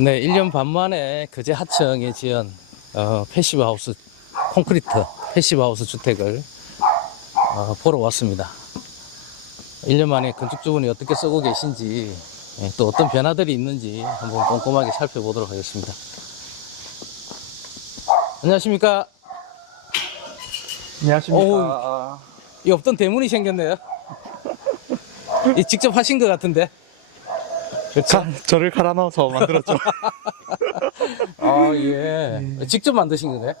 네, 1년 반 만에 거제 하청에 지은 패시브 하우스, 콘크리트 패시브 하우스 주택을 보러 왔습니다. 1년 만에 건축주분이 어떻게 쓰고 계신지, 또 어떤 변화들이 있는지 한번 꼼꼼하게 살펴보도록 하겠습니다. 안녕하십니까? 안녕하십니까. 이 없던 대문이 생겼네요. 이 직접 하신 것 같은데. 그렇죠? 저를 갈아 넣어서 만들었죠. 아, 예. 직접 만드신 거네?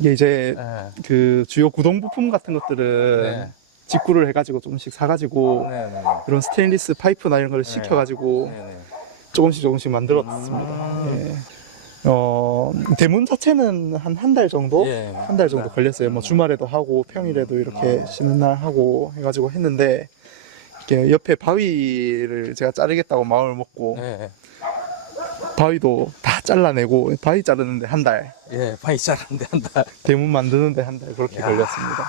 이게 이제 네. 그 주요 구동 부품 같은 것들은 네. 직구를 해가지고 조금씩 사가지고 네네. 이런 스테인리스 파이프나 이런 걸 시켜가지고 네네. 조금씩 만들었습니다. 예. 대문 자체는 한 달 정도? 예. 한 달 정도 걸렸어요. 뭐 주말에도 하고 평일에도 이렇게 쉬는 날 하고 해가지고 했는데, 이렇게 옆에 바위를 제가 자르겠다고 마음을 먹고 예. 바위도 다 잘라내고, 바위 자르는데 한 달, 예, 많이 자랐는데 한 달. 대문 만드는데 한 달 그렇게 야. 걸렸습니다.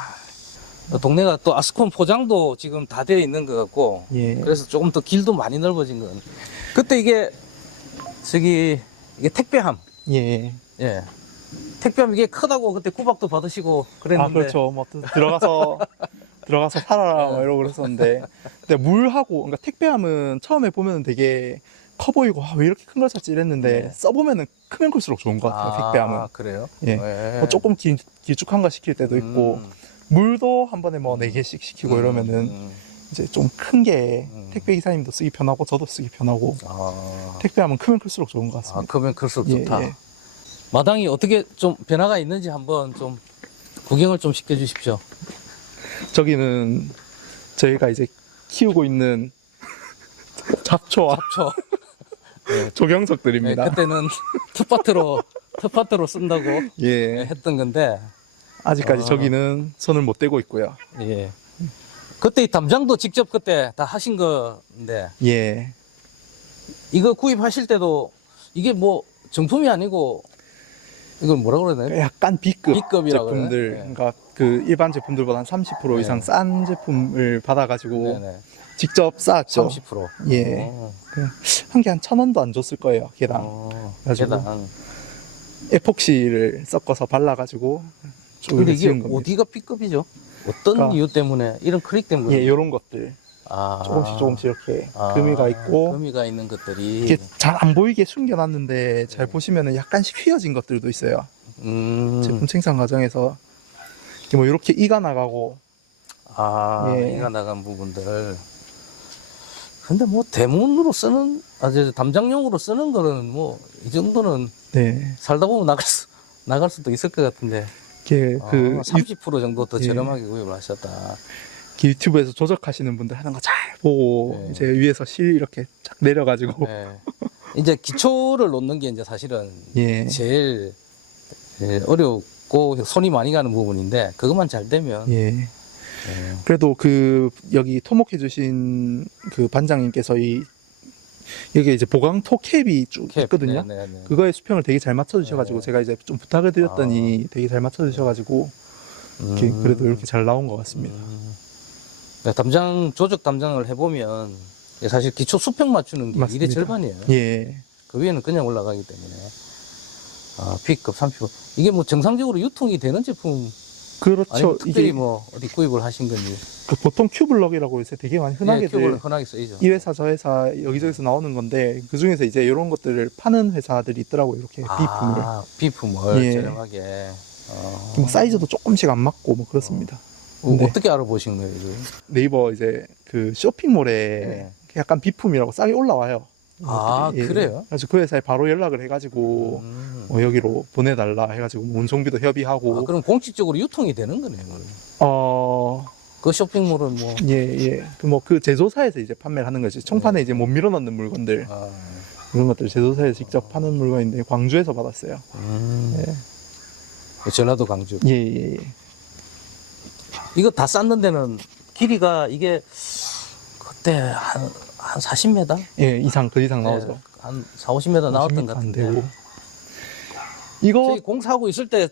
동네가 또 아스콘 포장도 지금 다 되어 있는 것 같고, 예. 그래서 조금 더 길도 많이 넓어진 건. 그때 이게 택배함. 예. 예. 택배함 이게 크다고 그때 구박도 받으시고 그랬는데. 아, 그렇죠. 뭐 들어가서 살아라 뭐 이러고 그랬었는데, 근데 물하고, 그러니까 택배함은 처음에 보면 되게 커 보이고, 왜 이렇게 큰 걸 샀지 이랬는데, 네. 써보면은 크면 클수록 좋은 것 같아요. 택배함은. 아, 그래요? 예. 뭐 조금 길쭉한 거 시킬 때도 있고, 물도 한 번에 뭐 4개씩 시키고 이러면은 이제 좀 큰 게 택배 기사님도 쓰기 편하고 저도 쓰기 편하고, 택배하면 크면 클수록 좋은 것 같습니다. 크면 클수록 예, 좋다. 예. 마당이 어떻게 좀 변화가 있는지 한번 좀 구경을 좀 시켜주십시오. 저기는 저희가 이제 키우고 있는 잡초와 네, 조경석들입니다. 그때는 텃밭으로 쓴다고 예. 했던 건데, 아직까지 아. 저기는 손을 못 대고 있고요. 예. 그때 이 담장도 직접 그때 다 하신 건데, 예. 이거 구입하실 때도 이게 뭐 정품이 아니고, 이걸 뭐라고 그래야 되나? 약간 B급 B급이라고 제품들, 그러네. 네. 그러니까 그 일반 제품들보다 한 30% 이상 네. 싼 제품을 받아가지고 네네. 직접 쌓았죠. 30%. 예. 한 개 한 1,000원도 안 줬을 거예요, 개당. 가지고. 계단. 에폭시를 섞어서 발라가지고 근데 이게 지은 겁니다. 어디가 B급이죠? 어떤 그러니까 이유 때문에? 이런 크릭 때문에? 예, 요런 것들 아. 조금씩 이렇게 금이가 있고, 금이가 있는 것들이. 이게 잘 안 보이게 숨겨놨는데 잘 보시면은 약간씩 휘어진 것들도 있어요. 제품 생산 과정에서 이렇게 뭐 이렇게 이가 나가고. 예. 이가 나간 부분들. 근데 뭐 대문으로 쓰는, 이제 담장용으로 쓰는 거는 뭐 이 정도는 네, 살다 보면 나갈 수도 있을 것 같은데. 이렇게 그 30% 정도 더 예. 저렴하게 구입을 하셨다. 유튜브에서 조작하시는 분들 하는 거 잘 보고, 네. 이제 위에서 실 이렇게 쫙 내려가지고. 예. 이제 기초를 놓는 게 이제 사실은 예. 제일 어렵고 손이 많이 가는 부분인데, 그것만 잘 되면. 예. 그래도 그 여기 토목해주신 그 반장님께서 여기 이제 보강토 캡이 쭉 있거든요. 네네네. 그거에 수평을 되게 잘 맞춰주셔가지고, 네. 제가 이제 좀 부탁을 드렸더니 되게 잘 맞춰주셔가지고 이렇게 그래도 이렇게 잘 나온 것 같습니다. 네, 조적 담장을 해보면 사실 기초 수평 맞추는 게 맞습니다. 일의 절반이에요. 예, 그 위에는 그냥 올라가기 때문에. B급 30%. 이게 뭐 정상적으로 유통이 되는 제품, 그렇죠. 아니면 특별히 이게 뭐 어디 구입을 하신 건지. 그 보통 큐블럭이라고 요새 되게 많이 흔하게들 큐브는 흔하게 쓰이죠. 이 회사 저 회사 여기저기서 나오는 건데, 그 중에서 이제 이런 것들을 파는 회사들이 있더라고요. 이렇게 B품을. B품을 예. 저렴하게. 뭐 사이즈도 조금씩 안 맞고 뭐 그렇습니다. 근데 어떻게 알아보신 거예요, 이거? 네이버 이제 그 쇼핑몰에 네. 약간 B품이라고 싸게 올라와요. 예. 그래요? 그래서 그 회사에 바로 연락을 해가지고 여기로 보내달라 해가지고 뭐 운송비도 협의하고. 그럼 공식적으로 유통이 되는 거네요, 그럼. 그 쇼핑몰은 뭐. 예. 그 제조사에서 이제 판매를 하는 거지. 총판에 이제 못 밀어 넣는 물건들, 이런 것들 제조사에서 직접 파는 물건인데, 광주에서 받았어요. 전라도 광주. 예. 이거 다 쌓는 데는 길이가 이게 그때 한 40m? 예, 그 이상 나오죠. 한 4, 50m 나왔던 것 50m 안 같은데. 되고. 이거 저희 공사하고 있을 때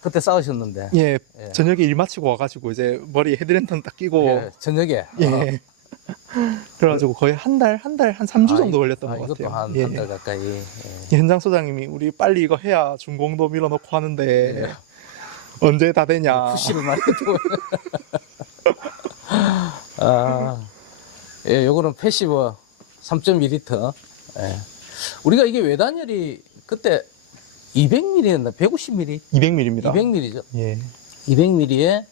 그때 쌓으셨는데. 예, 예. 저녁에 일 마치고 와가지고 이제 머리에 헤드랜턴 딱 끼고. 예, 저녁에. 예. 그래가지고 거의 한 3주 정도 걸렸던 것 이것도 같아요. 한 예. 한 달 가까이. 예. 현장 소장님이 우리 빨리 이거 해야 준공도 밀어넣고 하는데 네. 언제 다 되냐. 푸시를 많이 했고. 아, 예, 요거는 패시브 3.2리터. 예. 우리가 이게 외단열이 그때 200ml였나? 150ml? 200ml입니다. 200ml죠. 예. 200ml에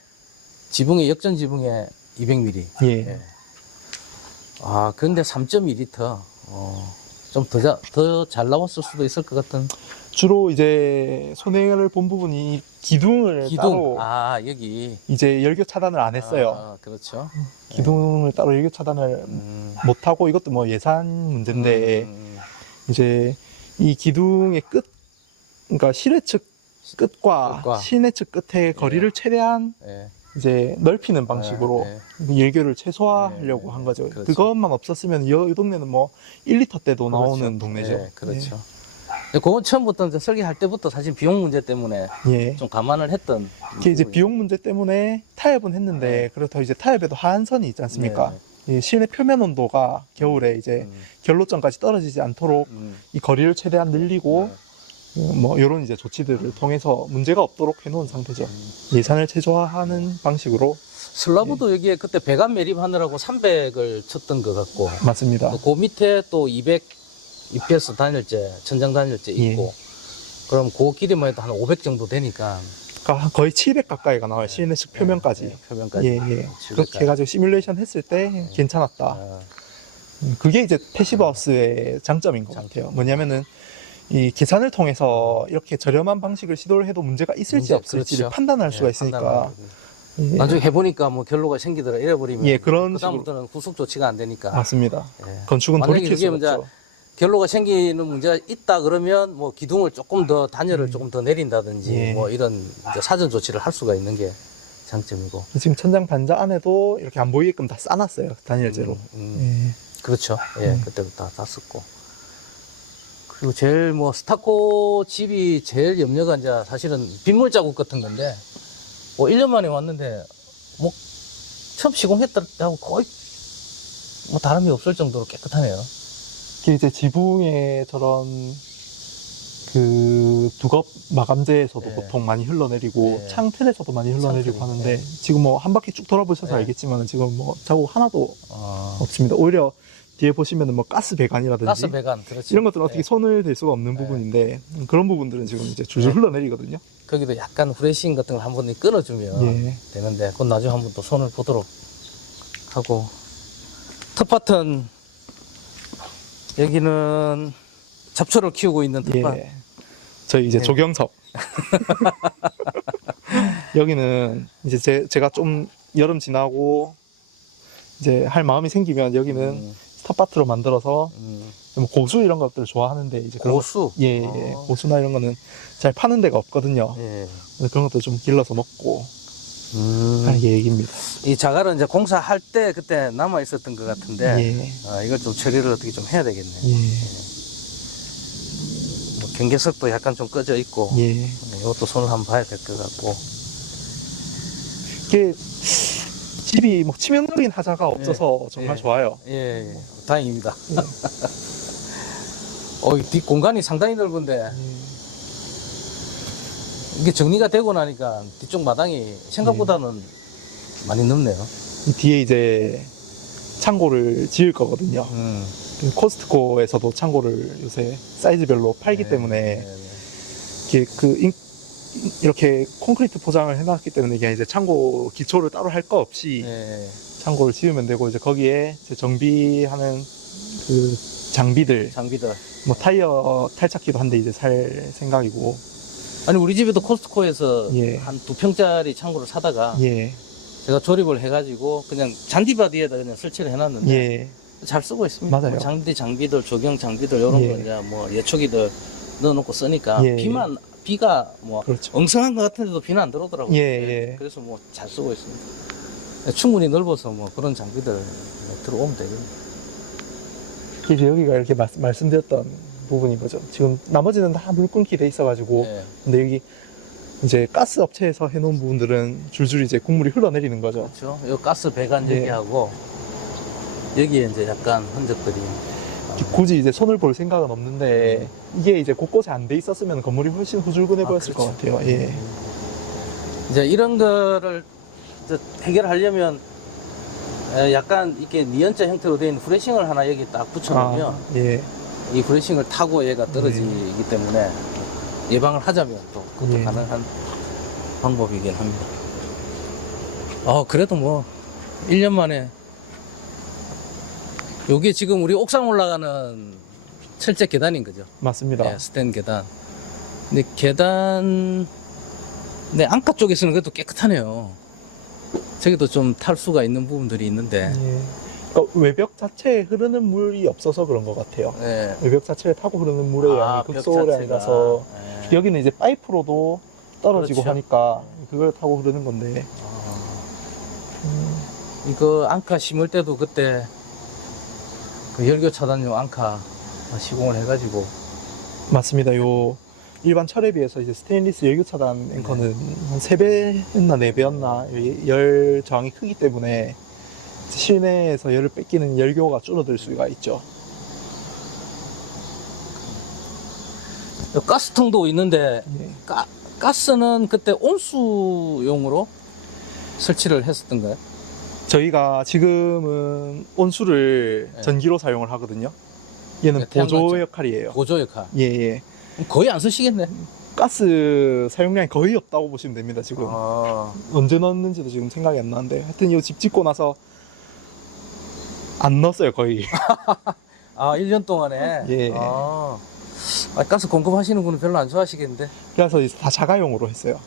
지붕에, 역전 지붕에 200ml. 예. 아, 근데 3.2리터. 좀 더 잘 나왔을 수도 있을 것 같은. 주로 이제 손해를 본 부분이 기둥을 기둥. 따로 아, 여기. 이제 열교 차단을 안 했어요. 아, 그렇죠. 기둥을 따로 열교 차단을 못 하고 이것도 뭐 예산 문제인데 이제 이 기둥의 끝, 그러니까 실내 측 끝과 실내 측 끝의 거리를 최대한 예. 이제 넓히는 방식으로 예. 열교를 최소화하려고 예. 한 거죠. 그렇죠. 그것만 없었으면 이 동네는 뭐 1리터대도 나오는 그렇죠. 동네죠. 예, 그렇죠. 근데 그건 처음부터 이제 설계할 때부터 사실 비용 문제 때문에 예. 좀 감안을 했던. 이게 이제 비용 문제 때문에 타협은 했는데 그렇다고 이제 타협에도 하한선이 있지 않습니까? 이 실내 표면 온도가 겨울에 이제 결로점까지 떨어지지 않도록 이 거리를 최대한 늘리고 뭐 이런 이제 조치들을 통해서 문제가 없도록 해놓은 상태죠. 예산을 최소화하는 방식으로. 슬라브도 여기에 그때 배관 매립하느라고 300을 쳤던 것 같고, 맞습니다. 또 그 밑에 또 200 EPS 단열재, 천장 단열재 있고, 그럼 그 길이만 해도 한 500 정도 되니까. 그러니까 거의 700 가까이가 나와요. 실내 측 표면까지. 표면까지. 예, 예. 그렇게 해가지고 시뮬레이션 했을 때 괜찮았다. 그게 이제 패시브하우스의 장점인 것 같아요. 뭐냐면은 이 계산을 통해서 이렇게 저렴한 방식을 시도를 해도 문제가 있을지 없을지를 그렇죠. 판단할 수가 있으니까. 예. 나중에 해보니까 뭐 결로가 생기더라 이래버리면 예, 그런 그다음부터는 후속 조치가 안 되니까. 맞습니다. 예. 건축은 만약에 돌이킬 그게 수가 이제 없죠. 결로가 생기는 문제가 있다 그러면 뭐 기둥을 조금 더 단열을 조금 더 내린다든지 예. 뭐 이런 이제 사전 조치를 할 수가 있는 게 장점이고. 지금 천장 반자 안에도 이렇게 안 보이게끔 다 싸놨어요. 단열재로. 그렇죠. 예, 그때부터 다 썼고. 그리고 제일 뭐 스타코 집이 제일 염려가 이제 사실은 빗물 자국 같은 건데, 뭐 1년 만에 왔는데 뭐 처음 시공했다고 거의 뭐 다름이 없을 정도로 깨끗하네요. 이게 이제 지붕에 저런 그 두껍 마감재에서도 예. 보통 많이 흘러내리고 예. 창틀에서도 많이 흘러내리고 창틀, 하는데 예. 지금 뭐 한 바퀴 쭉 돌아보셔서 예. 알겠지만 지금 뭐 자국 하나도 어, 없습니다. 오히려 뒤에 보시면은 뭐 가스 배관이라든지 가스 배관, 그렇죠. 이런 것들은 어떻게 예. 손을 댈 수가 없는 부분인데 그런 부분들은 지금 이제 줄줄 흘러내리거든요. 거기도 약간 후레싱 같은 걸 한번 끊어주면 예. 되는데, 그건 나중에 한번 또 손을 보도록 하고. 텃밭은 여기는 잡초를 키우고 있는 텃밭. 예. 저희 이제 예. 조경석. 여기는 이제 제가 좀 여름 지나고 이제 할 마음이 생기면 여기는 텃밭으로 만들어서 뭐 고수 이런 것들 좋아하는데 이제 그런 고수? 예, 예. 고수나 이런 거는 잘 파는 데가 없거든요. 예. 그래서 그런 것도 좀 길러서 먹고 하는 계획입니다. 이 자갈은 이제 공사할 때 그때 남아 있었던 것 같은데, 예. 이걸 좀 처리를 어떻게 좀 해야 되겠네. 예. 뭐 경계석도 약간 좀 꺼져 있고, 예. 이것도 손을 한번 봐야 될 것 같고. 이게 집이 뭐 치명적인 하자가 없어서 정말 예. 좋아요. 예, 예. 다행입니다. 이 뒷 공간이 상당히 넓은데, 이게 정리가 되고 나니까 뒤쪽 마당이 생각보다는 많이 넓네요. 이 뒤에 이제 창고를 지을 거거든요. 그 코스트코에서도 창고를 요새 사이즈별로 팔기 때문에 이게 이렇게 콘크리트 포장을 해놨기 때문에 이게 이제 창고 기초를 따로 할 거 없이 창고를 지으면 되고 이제 거기에 이제 정비하는 그 장비들 뭐 타이어 탈착기도 한 대 이제 살 생각이고. 아니 우리 집에도 코스트코에서 예. 한 2평짜리 창고를 사다가 예. 제가 조립을 해가지고 그냥 잔디바디에다 그냥 설치를 해놨는데 예. 잘 쓰고 있습니다. 맞아요. 뭐 장비들, 조경 장비들 이런 예. 거 이제 뭐 예초기들 넣어놓고 쓰니까 예. 비가 뭐 그렇죠. 엉성한 것 같은데도 비는 안 들어오더라고요. 예, 예. 그래서 뭐 잘 쓰고 있습니다. 충분히 넓어서 뭐 그런 장비들 들어오면 되겠네요. 이제 여기가 이렇게 말씀드렸던 부분인 거죠. 지금 나머지는 다 물 끊기 돼 있어가지고 예. 근데 여기 이제 가스 업체에서 해놓은 부분들은 줄줄 이제 국물이 흘러내리는 거죠. 그렇죠. 요 가스 배관 예. 여기하고 여기에 이제 약간 흔적들이 굳이 이제 손을 볼 생각은 없는데 이게 이제 곳곳에 안 돼 있었으면 건물이 훨씬 후줄근해 보였을 것 그렇죠. 같아요. 예. 이제 이런 거를 이제 해결하려면 약간 이렇게 니은자 형태로 된 브레싱을 하나 여기 딱 붙여놓으면 예. 이 브레싱을 타고 얘가 떨어지기 때문에 예방을 하자면 또 그것도 예. 가능한 방법이긴 합니다. 그래도 뭐 1년 만에 요게 지금 우리 옥상 올라가는 철제 계단인 거죠. 맞습니다. 네, 스탠 계단. 근데 계단, 네, 안가 쪽에서는 그래도 깨끗하네요. 저기도 좀 탈수가 있는 부분들이 있는데. 예. 그러니까 외벽 자체에 흐르는 물이 없어서 그런 것 같아요. 네. 외벽 자체에 타고 흐르는 물의 양이 벽 극소량이라서 네. 여기는 이제 파이프로도 떨어지고 그렇죠. 하니까 그걸 타고 흐르는 건데. 이거 앙카 심을 때도 그때 그 열교 차단용 앙카 시공을 해가지고. 맞습니다. 요 일반 철에 비해서 이제 스테인리스 열교 차단 앵커는 한 3배였나 4배였나 열 저항이 크기 때문에 실내에서 열을 뺏기는 열교가 줄어들 수가 있죠. 가스통도 있는데 예. 가스는 그때 온수용으로 설치를 했었던가요? 저희가 지금은 온수를 네. 전기로 사용을 하거든요. 얘는 네, 태양광 보조 전- 역할이에요. 보조 역할. 예, 예. 거의 안 쓰시겠네. 가스 사용량이 거의 없다고 보시면 됩니다, 지금. 언제 넣었는지도 지금 생각이 안 나는데. 하여튼 이 집 짓고 나서 안 넣었어요, 거의. 1년 동안에. 예. 가스 공급하시는 분은 별로 안 좋아하시겠는데. 그래서 이제 다 자가용으로 했어요.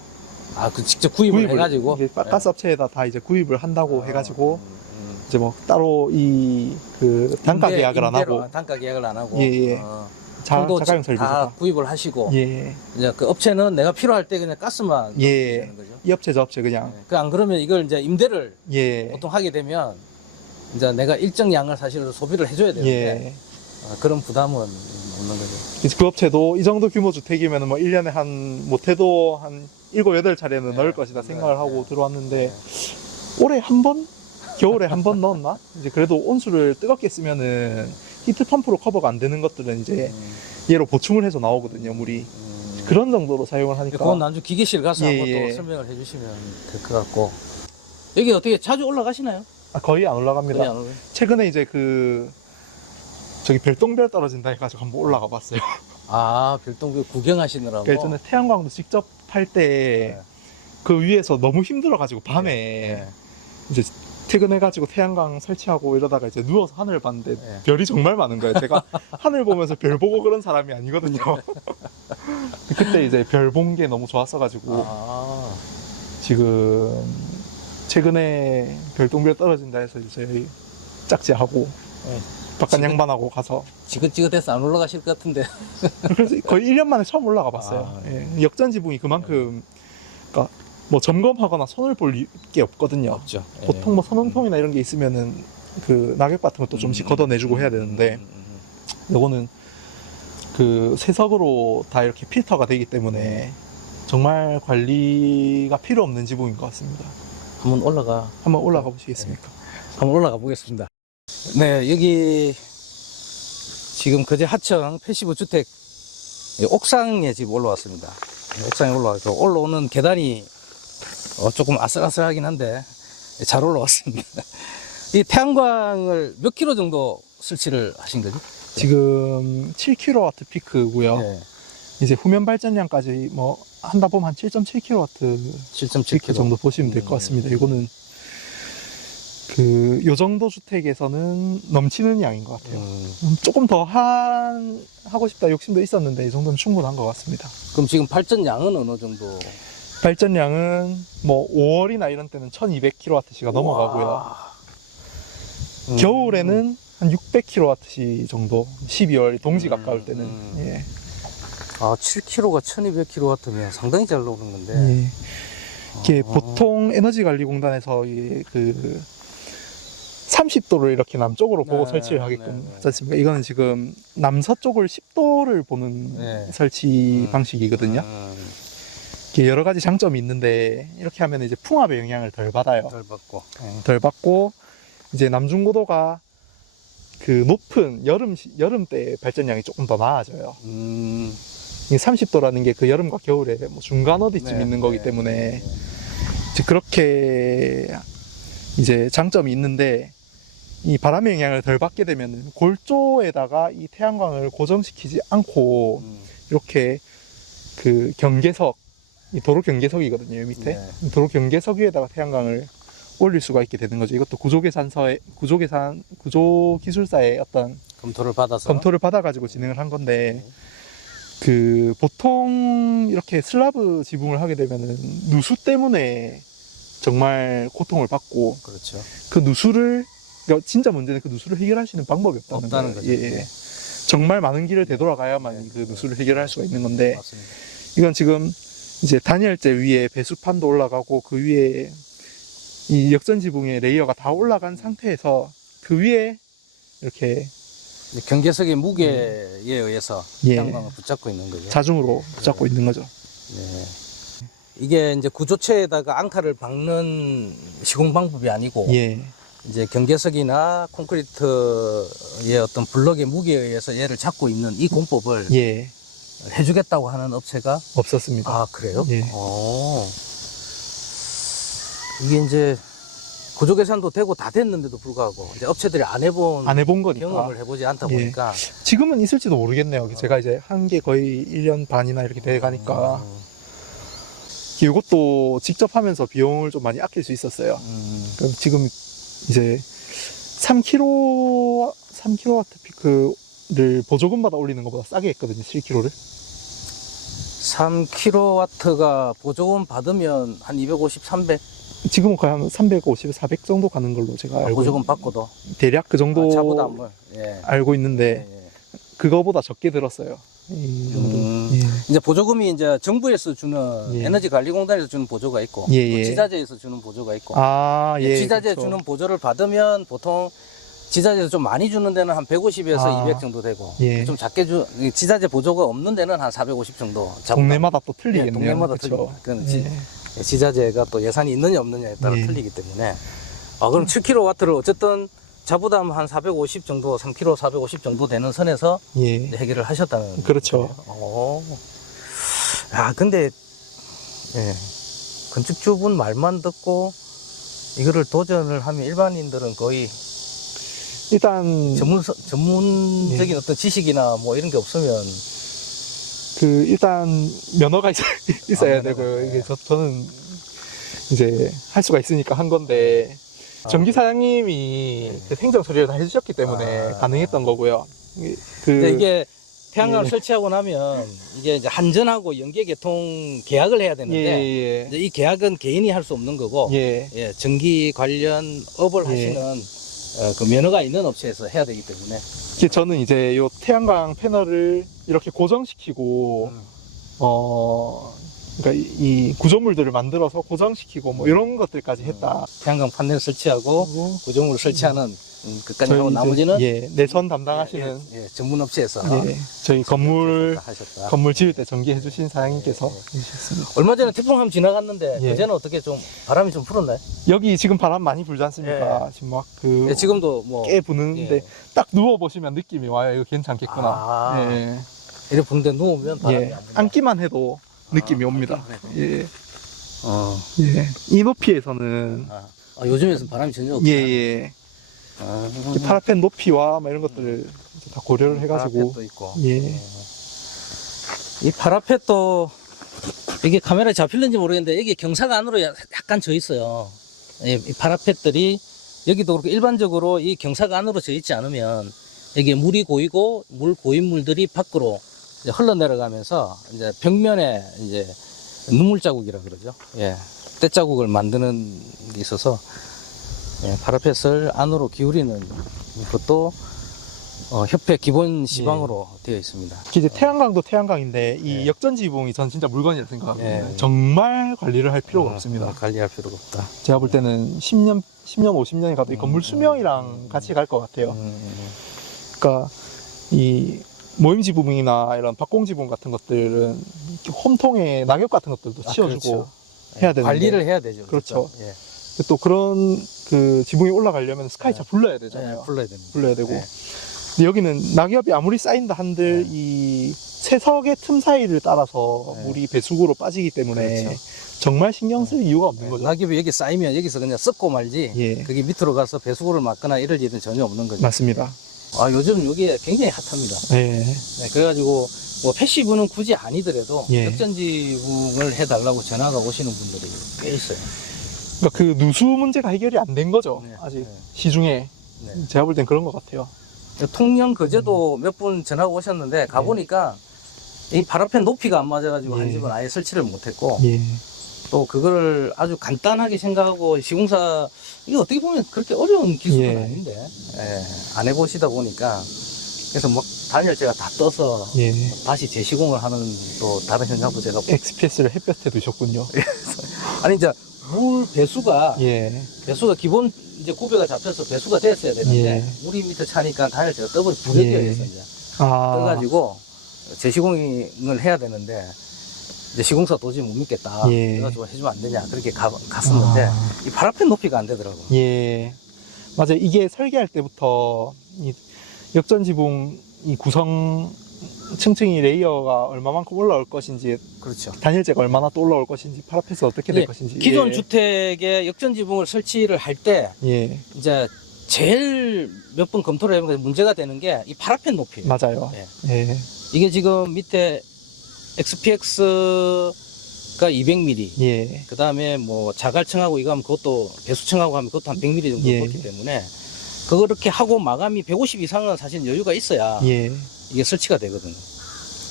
그 직접 구입을 해가지고. 이제 가스 업체에다 다 이제 구입을 한다고 아, 해가지고 이제 뭐 따로 단가 계약을 안 하고 단가 계약을 안 하고. 예, 예. 자가용 다 설비죠. 구입을 하시고. 예, 이제 그 업체는 내가 필요할 때 그냥 가스만 예. 넣는 거죠. 이 업체 저 업체 그냥 안 그러면 이걸 이제 임대를 예, 보통 하게 되면 이제 내가 일정 양을 사실은 소비를 해줘야 되는데 예. 그런 부담은 없는 거죠. 그래서 그 업체도 이 정도 규모 주택이면 뭐 1년에 못해도 한 7, 8차례는 넣을 것이다 생각을 하고 들어왔는데 올해 한 번? 겨울에 한 번 넣었나? 이제 그래도 온수를 뜨겁게 쓰면은 히트 펌프로 커버가 안 되는 것들은 이제 얘로 보충을 해서 나오거든요, 물이. 그런 정도로 사용을 하니까. 그건 나중에 기계실 가서 예, 한번 예. 또 설명을 해주시면 될 것 같고. 여기 어떻게 자주 올라가시나요? 거의 안 올라갑니다. 거의 안 올라가요? 최근에 이제 저기 별똥별 떨어진다 해가지고 한번 올라가 봤어요. 별똥별 구경하시느라고. 그러니까 예전에 태양광도 직접 팔 때 그 위에서 너무 힘들어가지고 밤에 네. 이제 퇴근해가지고 태양광 설치하고 이러다가 이제 누워서 하늘을 봤는데 네. 별이 정말 많은 거예요. 제가 하늘 보면서 별 보고 그런 사람이 아니거든요. 그때 이제 별 본 게 너무 좋았어가지고 지금 최근에 별똥별 떨어진다 해서 이제 저희 짝지하고 바깥 양반하고 가서 지긋지긋해서 안 올라가실 것 같은데. 그래서 거의 1년 만에 처음 올라가 봤어요. 예. 역전 지붕이 그만큼 그러니까 뭐 점검하거나 손을 볼 게 없거든요. 없죠. 보통 뭐 선원통이나 이런 게 있으면은 그 낙엽 같은 것도 좀씩 걷어내주고 해야 되는데 요거는 그 세석으로 다 이렇게 필터가 되기 때문에 정말 관리가 필요 없는 지붕인 것 같습니다. 한번 올라가 보시겠습니까? 한번 올라가 보겠습니다. 네, 여기 지금 거제 하청 패시브 주택 옥상에 지금 올라왔습니다. 옥상에 올라와서 올라오는 계단이 조금 아슬아슬하긴 한데 잘 올라왔습니다. 이 태양광을 몇 킬로 정도 설치를 하신 거죠? 지금 7kW 피크고요. 네. 이제 후면 발전량까지 뭐 한다 보면 한 7.7kW 7.7 피크 정도 보시면 될 것 같습니다. 이거는 요 정도 주택에서는 넘치는 양인 것 같아요. 조금 더 하고 싶다 욕심도 있었는데 이 정도는 충분한 것 같습니다. 그럼 지금 발전량은 어느 정도? 발전량은 뭐 5월이나 이런 때는 1200kWh가 넘어가고요. 겨울에는 한 600kWh 정도, 12월 동지 가까울 때는. 예. 7kg가 1200kW면 상당히 잘 나오는 건데. 예. 이게 보통 에너지관리공단에서 이게 30도를 이렇게 남쪽으로 보고 설치를 하게끔 하지 않습니까? 이거는 지금 남서쪽을 10도를 보는 설치 방식이거든요. 이게 여러 가지 장점이 있는데 이렇게 하면 이제 풍압의 영향을 덜 받아요. 덜 받고. 이제 남중고도가 그 높은 여름 때 발전량이 조금 더 나아져요. 이 30도라는 게 그 여름과 겨울에 뭐 중간 어디쯤 네, 있는 거기 네, 때문에 네. 이제 그렇게 이제 장점이 있는데, 이 바람의 영향을 덜 받게 되면 골조에다가 이 태양광을 고정시키지 않고 이렇게 그 경계석, 이 도로 경계석이거든요, 이 밑에. 네. 도로 경계석 위에다가 태양광을 올릴 수가 있게 되는 거죠. 이것도 구조기술사의 어떤 검토를 받아서. 검토를 받아가지고 진행을 한 건데, 그 보통 이렇게 슬라브 지붕을 하게 되면은 누수 때문에 정말 고통을 받고, 그렇죠. 그 누수를, 그러니까 진짜 문제는 그 누수를 해결할 수 있는 방법이 없다는 거예요. 거죠. 예, 예. 네. 정말 많은 길을 되돌아가야만 네. 그 누수를 해결할 수가 있는 건데, 맞습니다. 이건 지금 이제 단열재 위에 배수판도 올라가고, 그 위에 이 역전 지붕의 레이어가 다 올라간 상태에서 그 위에 이렇게 이제 경계석의 무게에 의해서 예. 태양광을 붙잡고 있는 거죠. 자중으로 붙잡고 있는 거죠. 네. 이게 이제 구조체에다가 앙카를 박는 시공 방법이 아니고 예. 이제 경계석이나 콘크리트의 어떤 블럭의 무게에 의해서 얘를 잡고 있는 이 공법을 예. 해주겠다고 하는 업체가 없었습니다. 아 그래요? 예. 이게 이제 구조 계산도 되고 다 됐는데도 불구하고 이제 업체들이 안 해본 거니까. 경험을 해보지 않다 예. 보니까 지금은 있을지도 모르겠네요. 제가 이제 한 게 거의 1년 반이나 이렇게 돼 가니까. 이것도 직접 하면서 비용을 좀 많이 아낄 수 있었어요. 그럼 지금 이제 3kW 피크를 보조금마다 올리는 것보다 싸게 했거든요. 7kW를. 3kW가 보조금 받으면 한 250, 300 지금은 거의 한 350, 400 정도 가는 걸로 제가 알고 보조금 받고도 대략 그 정도 자부담을 예. 알고 있는데, 예. 그거보다 적게 들었어요. 이 정도. 예. 이제 보조금이 이제 정부에서 주는 예. 에너지관리공단에서 주는 보조가 있고 예, 또 예. 지자체에서 주는 보조가 있고 아, 예. 지자체 그렇죠. 주는 보조를 받으면 보통 지자체에서 좀 많이 주는 데는 한 150에서 아. 200 정도 되고 예. 좀 작게 지자체 보조가 없는 데는 한 450 정도 동네마다 또 예, 틀리겠네요. 동네마다 그쵸? 틀립니다. 예. 지자체가 또 예산이 있느냐 없느냐에 따라 예. 틀리기 때문에 그럼 7kW를 어쨌든 자부담 한 450 정도 3kW 450 정도 되는 선에서 예. 해결을 하셨다는 그렇죠. 거예요. 근데 예. 건축주분 말만 듣고 이거를 도전을 하면 일반인들은 거의 일단 전문적인 예. 어떤 지식이나 뭐 이런 게 없으면 일단 면허가 있어야 면허가, 되고요. 네. 이게 저는 이제 할 수가 있으니까 한 건데, 전기 사장님이 네. 그 행정 처리를 다 해주셨기 때문에 아. 가능했던 거고요. 근데 이게 태양광을 예. 설치하고 나면 이게 이제 한전하고 연계 개통 계약을 해야 되는데 예, 이제 이 계약은 개인이 할 수 없는 거고 예. 예, 전기 관련 업을 예. 하시는 그 면허가 있는 업체에서 해야 되기 때문에 이게 저는 이제 요 태양광 패널을 이렇게 고정시키고, 그러니까 이 구조물들을 만들어서 고정시키고 뭐 이런 것들까지 했다. 태양광 판넬 설치하고 그리고 구조물을 설치하는 그까지 저희 하고 이제, 나머지는 예, 내선 담당하시는 예, 전문 업체에서 예, 저희 건물 하셨다. 지을 때 전기해 주신 사장님께서 해주셨습니다. 얼마 전에 태풍 한번 지나갔는데 예. 그제는 어떻게 좀 바람이 좀 풀었나요? 여기 지금 바람 많이 불지 않습니까? 지금 막 예, 지금도 뭐 꽤 부는데 예. 딱 누워 보시면 느낌이 와요. 이거 괜찮겠구나. 아. 예. 이렇게 부는데 누우면 바람이 예. 안 분다. 앉기만 해도 느낌이 옵니다. 앉기만 해도. 예. 어. 예. 이 높이에서는 요즘에는 바람이 전혀 없다. 예, 예. 이 파라펜 높이와 막 이런 것들을 이제 다 고려를 해가지고 파라펫도 있고. 예. 이 파라펫도 이게 카메라에 잡힐는지 모르겠는데 여기 경사가 안으로 약간 져 있어요. 이 파라펫들이 여기도 그렇고 일반적으로 이 경사가 안으로 져 있지 않으면 여기 물이 고이고 물 고인 물들이 밖으로 이제 흘러내려가면서 이제 벽면에 이제 눈물 자국이라 그러죠. 예. 때 자국을 만드는 게 있어서 예, 파라펫을 안으로 기울이는 것도 협회 기본 시방으로 되어 있습니다. 이제 태양광도 태양광인데 이 예. 역전 지붕이 전 진짜 물건이라 생각합니다. 예. 정말 관리를 할 필요가 없습니다. 관리할 필요가 없다. 제가 볼 때는 10년, 50년이 가도 이 건물 수명이랑 같이 갈 것 같아요. 그러니까 이 모임 지붕이나 이런 박공 지붕 같은 것들은 이렇게 홈통에 낙엽 같은 것들도 치워주고 그렇죠. 해야 되는데 관리를 해야 되죠. 그렇죠. 예. 또 그런 그 지붕이 올라가려면 스카이차 네. 불러야 네, 되잖아요. 불러야 됩니다. 불러야 되고. 네. 근데 여기는 낙엽이 아무리 쌓인다 한들 네. 이 채석의 틈 사이를 따라서 네. 물이 배수구로 빠지기 때문에 그렇죠. 정말 신경 쓸 이유가 없는 거죠. 낙엽이 여기 쌓이면 여기서 그냥 썩고 말지 예. 그게 밑으로 가서 배수구를 막거나 이럴 일은 전혀 없는 거죠. 맞습니다. 아, 요즘 여기에 굉장히 핫합니다. 예. 네, 그래가지고 뭐 패시브는 굳이 아니더라도 예. 역전지붕을 해달라고 전화가 오시는 분들이 꽤 있어요. 그러니까 그 누수 문제가 해결이 안 된 거죠. 네. 아직 네. 시중에. 네. 제가 볼 땐 그런 것 같아요. 통영 거제도 몇 분 전화가 오셨는데 가보니까 이 파라펜 높이가 안 맞아가지고 예. 한 집은 아예 설치를 못했고 예. 또 그걸 아주 간단하게 생각하고 시공사 이게 어떻게 보면 그렇게 어려운 기술은 예. 아닌데 안 해보시다 보니까 그래서 막 단열재가 다 떠서 예. 다시 재시공을 하는 또 다른 현장도 제가 XPS를 햇볕에 두셨군요. 아니 이제 물 배수가 예. 기본 이제 구배가 잡혀서 배수가 됐어야 되는데 예. 물이 밑에 차니까 단열재가 떠버려 부러져야 예. 돼서 이제 아. 떠가지고 재시공을 해야 되는데 이제 시공사 도저히 못 믿겠다. 예. 그래가지고 해주면 안 되냐 그렇게 갔었는데 아. 이 파라펜 높이가 안 되더라고. 예. 맞아요. 이게 설계할 때부터 이 역전 지붕 이 구성 층층이 레이어가 얼마만큼 올라올 것인지, 그렇죠. 단열재가 얼마나 또 올라올 것인지, 파라페트 어떻게 될 예, 것인지. 기존 예. 주택에 역전 지붕을 설치를 할 때 예. 이제 제일 몇 번 검토를 해보면 문제가 되는 게 이 파라펜 높이예요. 맞아요. 예. 예. 이게 지금 밑에 XPX가 200mm, 예. 그 다음에 뭐 자갈층하고 이거 하면 그것도 배수층하고 하면 그것도 한 100mm 정도 예. 그렇기 때문에 그렇게 하고 마감이 150 이상은 사실 여유가 있어야 예. 이게 설치가 되거든요.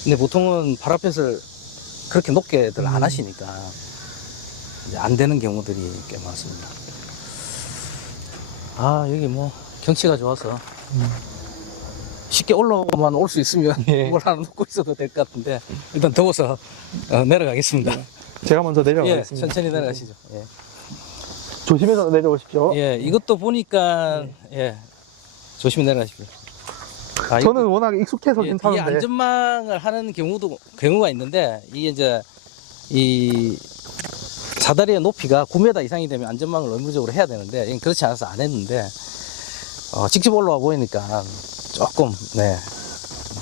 근데 보통은 파라펫을 그렇게 높게들 안 하시니까 이제 안 되는 경우들이 꽤 많습니다. 아, 여기 뭐 경치가 좋아서 쉽게 올라오고만 올 수 있으면 예. 뭘 하나 놓고 있어도 될 것 같은데 일단 더워서 내려가겠습니다. 제가 먼저 예, 내려가겠습니다. 천천히 내려가시죠. 예. 조심해서 내려오십시오. 예, 이것도 보니까 예, 조심히 내려가십시오. 아, 저는 워낙 익숙해서 이 괜찮은데. 안전망을 하는 경우가 있는데 이게 이제 이 사다리의 높이가 9m 이상이 되면 안전망을 의무적으로 해야 되는데 이건 그렇지 않아서 안 했는데 직접 올라와 보이니까 조금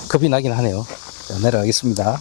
겁이 나긴 하네요. 자, 내려가겠습니다.